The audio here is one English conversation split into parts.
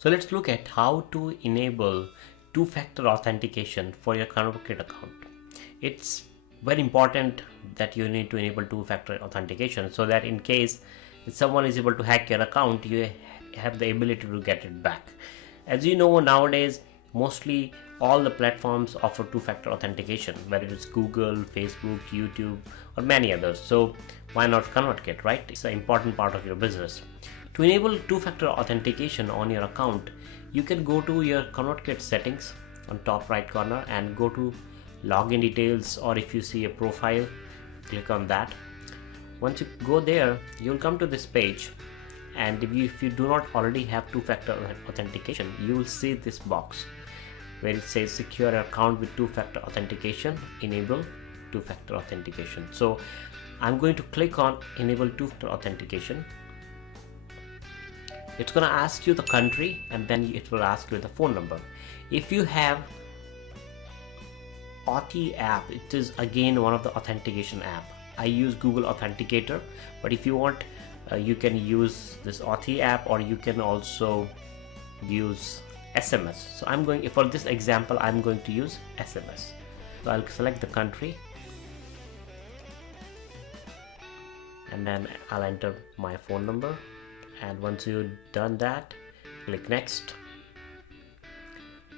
So let's look at how to enable two-factor authentication for your ConvertKit account. It's very important that you need to enable two-factor authentication so that in case if someone is able to hack your account, you have the ability to get it back. As you know, nowadays mostly all the platforms offer two-factor authentication, whether it's Google, Facebook, YouTube, or many others. So why not ConvertKit, right? It's an important part of your business. To enable two-factor authentication on your account, you can go to your ConvertKit settings on top right corner and go to login details, or if you see a profile, click on that. Once you go there, you'll come to this page, and if you do not already have two-factor authentication, you will see this box where it says secure your account with two-factor authentication, enable two-factor authentication. So I'm going to click on enable two-factor authentication. It's going to ask you the country and then it will ask you the phone number. If you have Auth app, it is again one of the authentication app. I use Google Authenticator, but if you want, you can use this Auth app, or you can also use SMS. So I'm going, for this example, I'm going to use SMS. So I'll select the country and then I'll enter my phone number. And once you've done that, click next.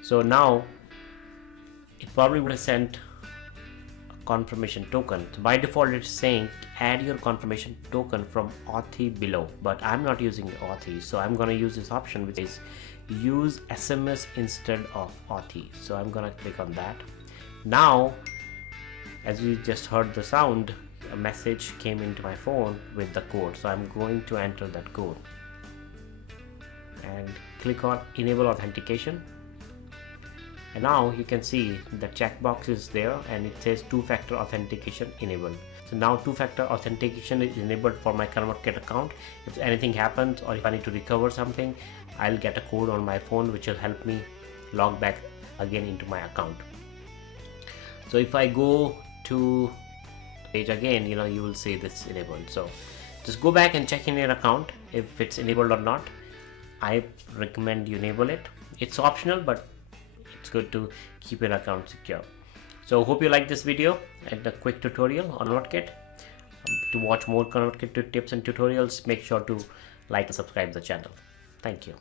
So now it probably would have sent a confirmation token. So by default it's saying add your confirmation token from Auth below, but I'm not using Auth, so I'm going to use this option which is use SMS instead of Auth. So I'm going to click on that. Now as you just heard the sound, a message came into my phone with the code, so I'm going to enter that code and click on enable authentication. And now you can see the checkbox is there and it says two-factor authentication enabled. So now two-factor authentication is enabled for my ConvertKit account. If anything happens or if I need to recover something, I'll get a code on my phone which will help me log back again into my account. So if I go to page again, you will see this enabled. So just go back and check in your account if it's enabled or not. I recommend you enable it. It's optional, but it's good to keep your account secure. So hope you like this video and a quick tutorial on ConvertKit. To watch more ConvertKit tips and tutorials, make sure to like and subscribe the channel. Thank you.